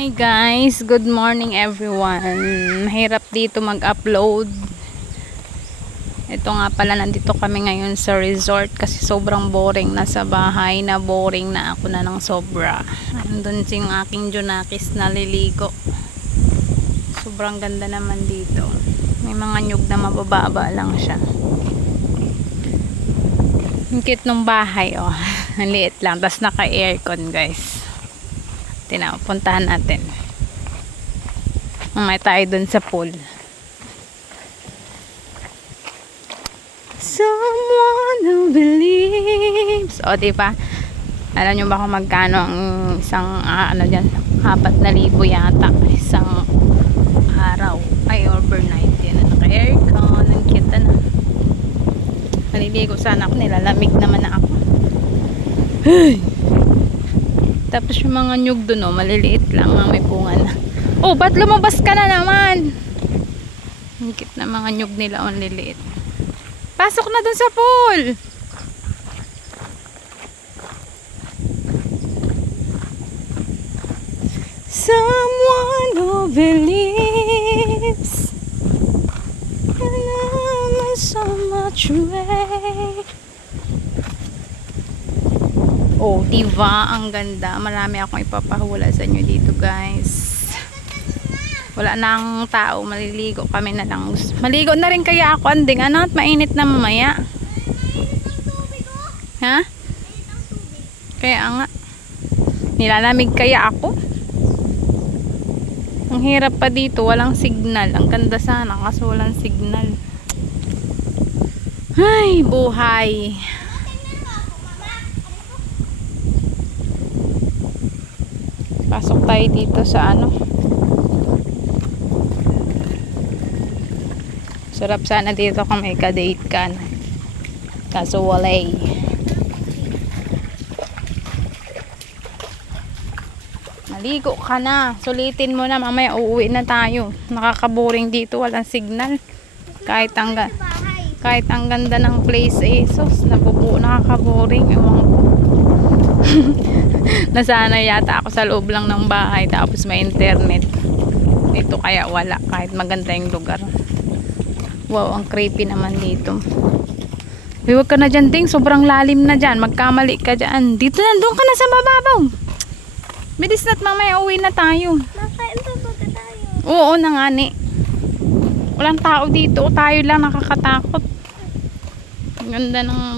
Hi guys, good morning everyone. Mahirap dito mag-upload. Ito nga pala, nandito kami ngayon sa resort kasi sobrang boring na sa bahay. Na boring na ako na ng sobra. Andun yung aking Junakis na liligo. Sobrang ganda naman dito. May mga nyug na mabababa lang siya. Ang cute nung bahay, oh. Ang liit lang, tas naka-aircon guys. Puntahan natin. Mamaya tayo dun sa pool. Someone who believes. O, diba? Alam nyo ba kung magkano ang isang, ano dyan, 4,000 yata. Isang araw. Ay, overnight yan. Naka-aircon. Ang cute na. Maliligo sana ako. Nilalamig naman na ako. Hey! Tapos yung mga nyug doon, oh, maliliit lang, may bunga na. Oh, ba't lumabas ka na naman? Ang cute na mga nyug nila, ang liliit. Pasok na doon sa pool. Someone who believes in love so much way. Oh, diba? Ang ganda. Marami akong ipapahula sa inyo dito, guys. Wala nang tao. Maliligo kami na lang. Maligo na rin kaya ako, anding. Ano? At mainit na mamaya. Ha? Kaya nga. Nilalamig kaya ako? Ang hirap pa dito. Walang signal. Ang ganda sana kasi walang signal. Ay, buhay. Pasok tayo dito sa ano. Sarap sana dito kung may ka-date ka na. Kaso walay. Maligo ka na. Sulitin mo na. Mamaya uuwi na tayo. Nakakaboring dito. Walang signal. Kahit ang ganda ng place eh. Sus, nakakaboring. Ewan ko. Nasanay yata ako sa loob lang ng bahay tapos may internet. Ito kaya wala kahit maganda yung lugar. Wow, ang creepy naman dito. Huwag ka na dyan, ding. Sobrang lalim na dyan. Magkamali ka dyan. Dito na, doon ka na sa mababaw. Bilis na't mamaya uwi na tayo. Nakain pa ba tayo? Oo, nangani. Walang tao dito. Tayo lang nakakatakot. Ang ganda ng